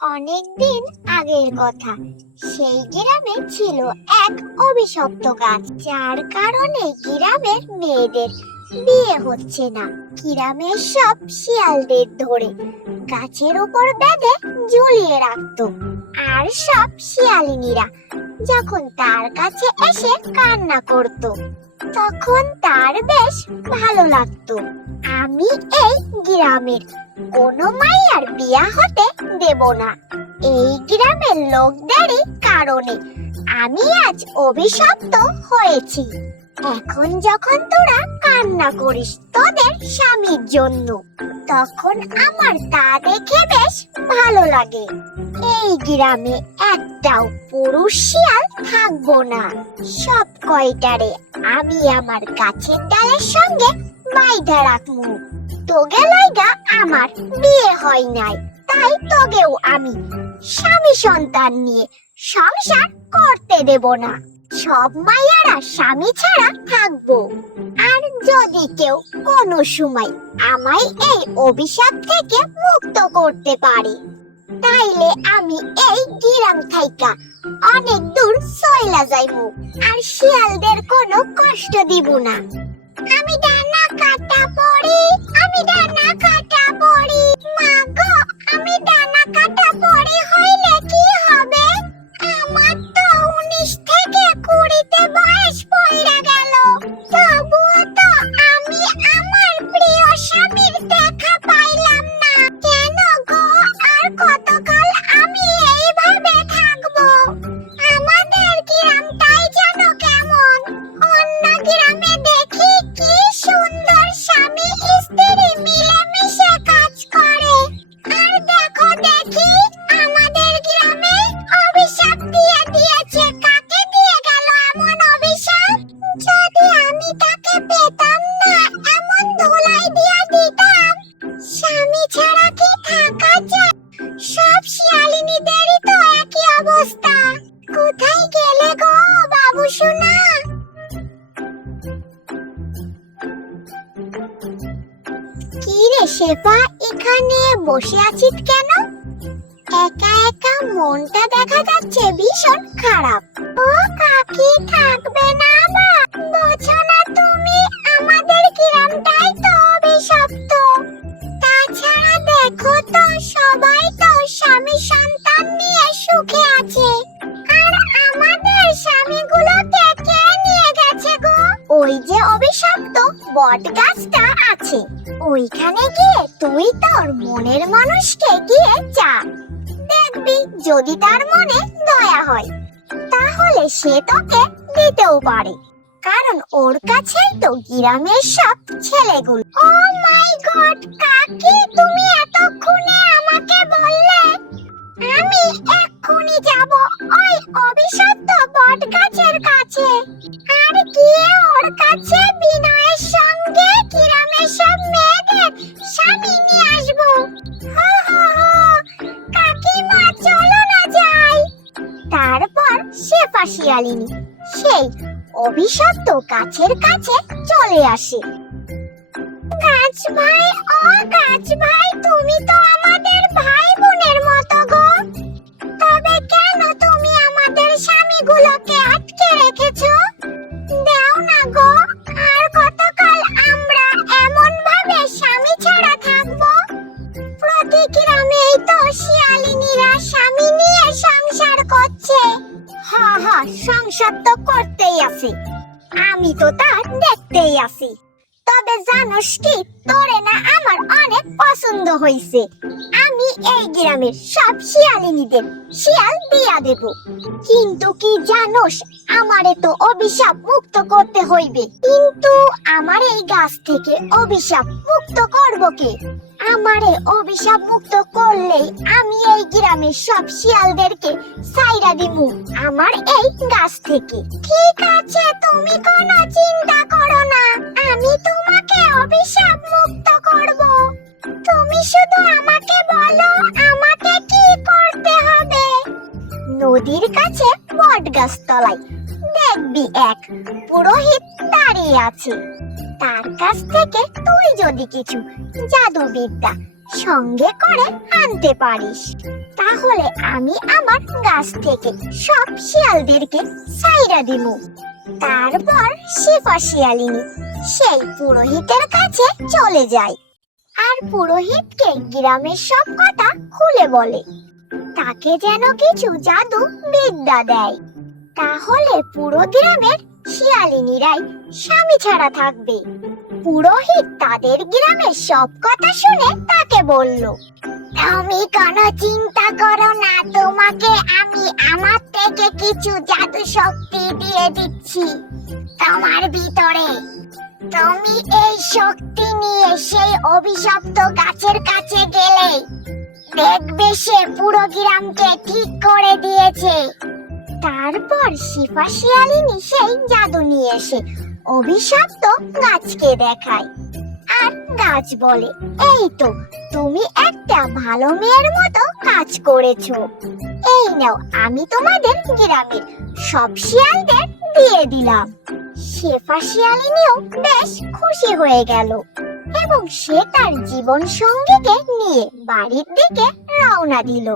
অনেকদিন আগের কথা। সেই গ্রামে ছিল এক অভিশপ্ত গাছ, যার কারণে গ্রামের মেয়েদের বিয়ে হচ্ছে না। গ্রামের সব শিয়ালদের ধরে গাছের উপর বেঁধে ঝুলিয়ে রাখতো। আর সব শিয়ালিনীরা যখন তার কাছে এসে কান্না করত, তখন তার বেশ ভালো লাগতো। আমি এই গ্রামের কোনো মাইয়ার বিয়া হতে দেব না। এই গ্রামের লোকদেরই কারণে আমি আজ অভিশপ্ত হয়েছি। এখন যখন তোরা কান্না করিস তোদের স্বামীর জন্য, তখন আমার তা দেখে বেশ ভালো লাগে। এই গ্রামে একটাও পুরুষ শিয়াল থাকব না। সব কয়টারে আমি আমার গাছের ডালের সঙ্গে বাইধা রাখব তোগে লাইগা আমার বিয়ে হয় নাই, তাই তোগেও আমি স্বামী সন্তান নিয়ে সংসার করতে দেব না। সব মাইয়ারা স্বামী ছাড়া থাকব। আর যদি কেউ কোনো সময় আমায় এই অভিশাপ থেকে মুক্ত করতে পারে, তাইলে আমি এই গ্রাম থাইকা অনেক দূর সইলা যাইবো আর শিয়ালদের কোনো কষ্ট দিব না। আমি ডানা কাটা পড়ে। আমি ডানা শেফা এখানে বসে আছিস কেন? একা একা মনটা দেখা যাচ্ছে ভীষণ খারাপ। ও কাকি থাকবে না বা বোঝো না তুমি, আমাদের গ্রামটাই তো অভিশপ্ত তাছাড়া দেখো তো, সবাই তো স্বামী সন্তান নিয়ে সুখে আছে। আর আমাদের স্বামীগুলোকে কে নিয়ে গেছে গো? ওই যে অভিশপ্ত বট গাছটা আছে ওইখানে গিয়ে তুই তোর মনের মানুষকে গিয়ে চা দেখবি যদি তার মনে দয়া হয়, তাহলে সে তোকে দিতেও পারে। কারণ ওর কাছেই তো গ্রামের সব ছেলেগুলো। ও মাই গড, কাকি, তুমি এতক্ষণে আমাকে বললে? আমি এক্ষুনি যাব ওই অভিশপ্ত বট গাছের কাছে। আর গিয়ে ওর কাছে সে ফাঁসিয়ালিনী সেই অভিশপ্ত গাছের কাছে চলে আসে। গাছ ভাই, ও গাছ ভাই, তুমি তো আমাদের ভাই বোনের মতো গো। তবে কেন তুমি আমাদের স্বামীগুলোকে আটকে রেখেছো? দাও না গো, আর কতকাল আমরা এমন ভাবে স্বামী ছাড়া থাকব? প্রতি গ্রামেই তো শিয়ালিনীরা স্বামী নিয়ে সংসার করছে। হা হা, সংসার তো করতেই আছে। আমি তো তা দেখতেই আছি। তবে জানোস কি, তোরে না আমার অনেক পছন্দ হইছে। আমি এই গ্রামের সব শিয়ালিনীদের শিয়াল দিয়া দেব। কিন্তু কি জানোস, আমারে তো অভিশাপ মুক্ত করতে হইবে। কিন্তু আমার এই গাছ থেকে অভিশাপ মুক্ত করব কে? আমারে অভিশাপ মুক্ত করলেই আমি এই গ্রামের সব শিয়ালদেরকে সাইরা দিমু, আমার এই গাছ থেকে। ঠিক আছে, তুমি কোনো চিন্তা করো না, আমি তোমাকে অভিশাপ মুক্ত করব। তুমি শুধু আমাকে বলো, আমাকে কি করতে হবে? নদীর কাছে বট গাছ তলায় দেখবি এক পুরোহিত দাঁড়িয়ে আছে। তার কাছ থেকে তুই যদি কিছু জাদুবিদ্যা সঙ্গে করে আনতে পারিস, তাহলে আমি আমার গাছ থেকে সব শিয়ালদেরকে সাইরা দিব। তারপর শিফা শিয়ালিনী সেই পুরোহিতের কাছে চলে যায় আর পুরোহিতকে গ্রামের সব কথা খুলে বলে। তাকে যেন কিছু জাদু বিদ্যা দেয়। তাহলে পুরো গ্রামের শিয়ালিনীরাই স্বামী ছাড়া থাকবে। পুরোহিত তাদের গ্রামের সব কথা শুনে তাকে বলল, তুমি কোনো চিন্তা করো না, তোমাকে আমি আমার থেকে কিছু জাদু শক্তি দিয়ে দিচ্ছি তোমার ভিতরে। তুমি এই শক্তি নিয়ে সেই অভিশপ্ত গাছের কাছে গেলে দেখবে সে পুরো গ্রামকে ঠিক করে দিয়েছে। তারপর শিফা শিয়ালিনী সেই জাদু নিয়ে এসে অভিশপ্ত গাছকে দেখায়। আর গাছ বলে, এই তো, তুমি একটা ভালো মেয়ের মতো কাজ করেছ। এই নাও, আমি তোমাদের গ্রামের সব শিয়ালদের দিয়ে দিলাম। শেফা শিয়ালিনীও বেশ খুশি হয়ে গেল এবং সে তার জীবন সঙ্গীকে নিয়ে বাড়ির দিকে রওনা দিল।